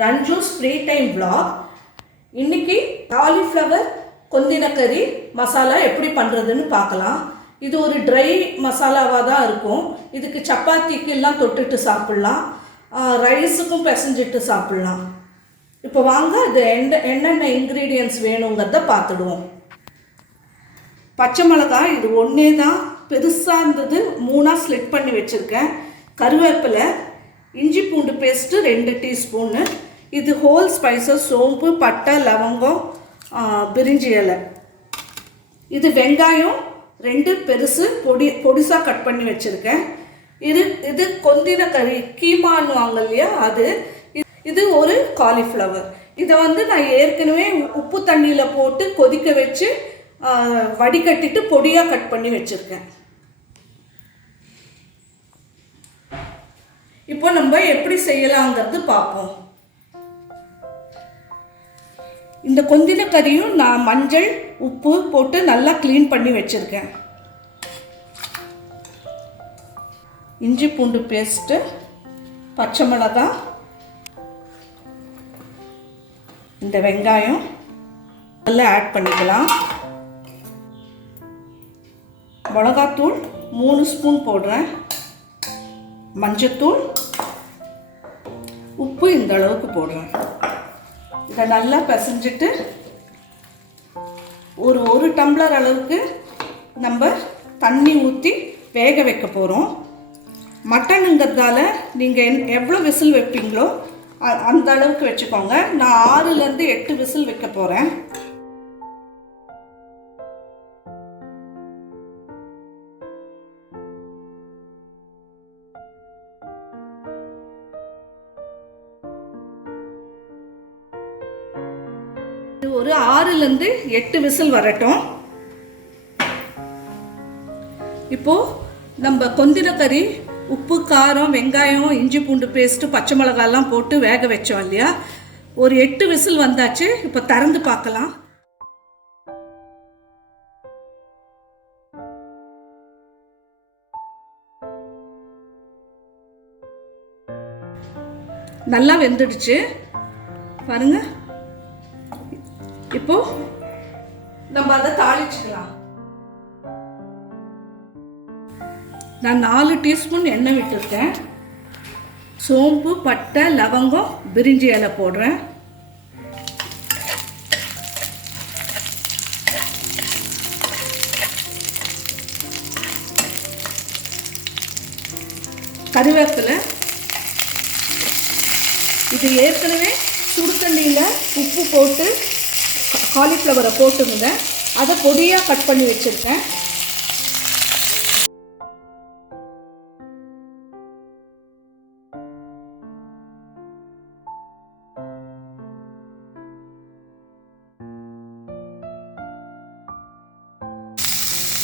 Ranjus freetime vlog. இன்னைக்கு cauliflower கொந்தினக்கறி masala எப்படி பண்றதுன்னு பார்க்கலாம். இது ஒரு dry மசாலாவா தான் இருக்கும். இதுக்கு சப்பாத்திக்கு எல்லாம் தொட்டுட்டு சாப்பிடலாம். ரைஸுக்கும் பிசைஞ்சிட்டு சாப்பிடலாம். இப்போ வாங்க இது என்னென்ன ingredients வேணும்ங்கறத பார்த்துடுவோம். பச்சை மிளகாய் இது ஒண்ணே தான் பெருசா இருந்தது, மூணா ஸ்லிட் பண்ணி வச்சிருக்கேன். கருவேப்பிலை, இஞ்சி பூண்டு பேஸ்ட் 2 டீஸ்பூன். இது ஹோல் ஸ்பைசஸ், சோம்பு, பட்டை, லவங்கம், பிரிஞ்சி இலை. இது வெங்காயம் 2 பெருசு பொடிசா கட் பண்ணி வச்சிருக்கேன். இது கொந்தின கறி கீமான்னு வாங்க இல்லையா, அது. இது ஒரு காலிஃப்ளவர். இதை நான் ஏற்கனவே உப்பு தண்ணியில் போட்டு கொதிக்க வச்சு வடிகட்டிட்டு பொடியாக கட் பண்ணி வச்சுருக்கேன். இப்போ நம்ம எப்படி செய்யலாங்கிறது பார்ப்போம். இந்த கொந்தின கறியும் நான் மஞ்சள் உப்பு போட்டு நல்லா க்ளீன் பண்ணி வச்சுருக்கேன். இஞ்சி பூண்டு பேஸ்ட்டு, பச்சை மிளகாய், இந்த வெங்காயம் நல்லா ஆட் பண்ணிக்கலாம். மிளகாத்தூள் 3 ஸ்பூன் போடுறேன். மஞ்சத்தூள், உப்பு இந்த அளவுக்கு போடுறேன். இதை நல்லா பிசைஞ்சிட்டு ஒரு டம்ளர் அளவுக்கு நம்ம தண்ணி ஊற்றி வேக வைக்க போகிறோம். மட்டனுங்கிறதால நீங்கள் எவ்வளோ விசில் வைப்பீங்களோ அந்த அளவுக்கு வச்சுக்கோங்க. நான் 6லேருந்து 8 விசில் வைக்க போகிறேன். ஒரு 6லேருந்து 8 விசில் வரட்டும். இப்போ நம்ம கொந்தின கறி உப்பு, காரம், வெங்காயம், இஞ்சி பூண்டு பேஸ்ட், பச்சை மிளகாலாம் போட்டு வேக வச்சோம் இல்லையா, ஒரு 8 விசில் வந்தாச்சு. இப்போ திறந்து பார்க்கலாம். நல்லா வெந்துடுச்சு பாருங்க. இப்போ நம்ம அதை தாளிச்சுக்கலாம். நான் 4 டீஸ்பூன் எண்ணெய் விட்டுருக்கேன். சோம்பு, பட்டை, லவங்கம், பிரிஞ்சி இலை போடுறேன். கருவேப்பிலை, இது ஏற்கனவே சுடு தண்ணியில் உப்பு போட்டு காலிஃப்ளவரை போட்டுருந்தேன். அதை பொடியாக கட் பண்ணி வச்சுருக்கேன்.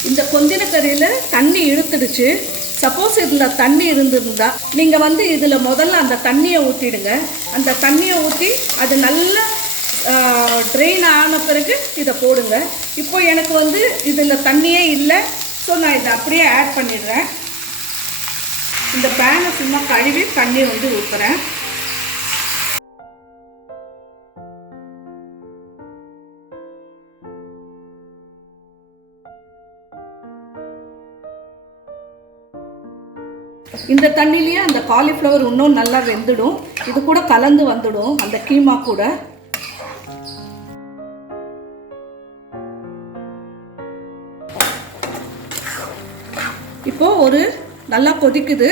இந்த கொந்தின கறியில் தண்ணி இழுத்துடுச்சு. சப்போஸ் இதில் தண்ணி இருந்திருந்தா நீங்கள் இதில் முதல்ல அந்த தண்ணியை ஊற்றிடுங்க. அந்த தண்ணியை ஊற்றி அது நல்லா ட்ரெயின் ஆன பிறகு இதை போடுங்க. இப்போ எனக்கு இதில் தண்ணியே இல்லை, ஸோ நான் இதை அப்படியே ஆட் பண்ணிடுறேன். இந்த பேனை சும்மா கழுவி தண்ணி ஊற்றுறேன். இந்த தண்ணிலேயே அந்த காலிஃப்ளவர் இன்னும் நல்லா வெந்துடும். இது கூட கலந்து வந்துடும் அந்த கீமா கூட. இப்போ நல்லா கொதிக்குது.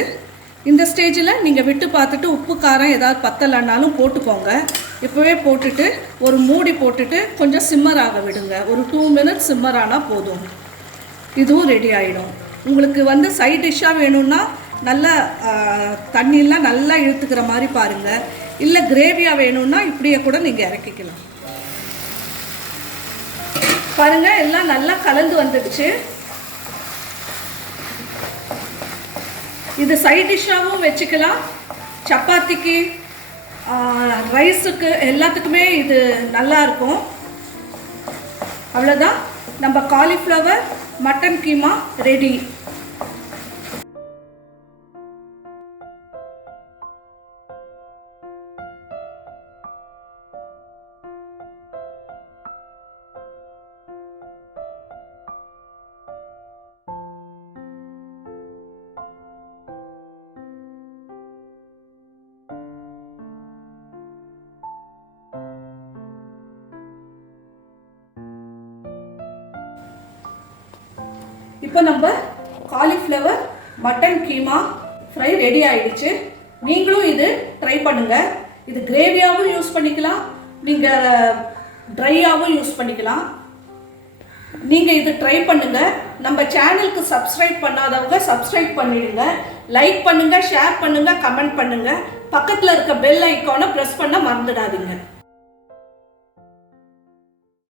இந்த ஸ்டேஜில் நீங்கள் விட்டு பார்த்துட்டு உப்பு காரம் ஏதாவது பத்தலைன்னாலும் போட்டுக்கோங்க. இப்போவே போட்டுட்டு ஒரு மூடி போட்டுட்டு கொஞ்சம் சிம்மர் ஆக விடுங்க. ஒரு 2 மினிட்ஸ் சிம்மர் ஆனால் போதும். இதுவும் ரெடி ஆகிடும். உங்களுக்கு சைட் டிஷ்ஷாக வேணும்னா நல்லா தண்ணியெல்லாம் நல்லா இழுத்துக்கிற மாதிரி பாருங்கள். இல்லை கிரேவியாக வேணும்னா இப்படியே கூட நீங்கள் இறக்கிக்கலாம். பாருங்கள், எல்லாம் நல்லா கலந்து வந்துடுச்சு. இது சைட் டிஷ்ஷாகவும் வச்சுக்கலாம். சப்பாத்திக்கு, ரைஸுக்கு, எல்லாத்துக்குமே இது நல்லாயிருக்கும். அவ்வளோதான், நம்ம காலிஃப்ளவர் மட்டன் கீமா ரெடி. இப்போ நம்ம cauliflower mutton keema fry ready ஆயிடுச்சு. நீங்களும் இது ட்ரை பண்ணுங்கள். இது கிரேவியாகவும் யூஸ் பண்ணிக்கலாம், நீங்கள் ட்ரையாகவும் யூஸ் பண்ணிக்கலாம். நீங்கள் இது ட்ரை பண்ணுங்கள். நம்ம சேனலுக்கு சப்ஸ்கிரைப் பண்ணாதவங்க சப்ஸ்கிரைப் பண்ணிடுங்க. லைக் பண்ணுங்கள், ஷேர் பண்ணுங்கள், கமெண்ட் பண்ணுங்கள். பக்கத்தில் இருக்க பெல் ஐக்கானை ப்ரெஸ் பண்ண மறந்துடாதீங்க.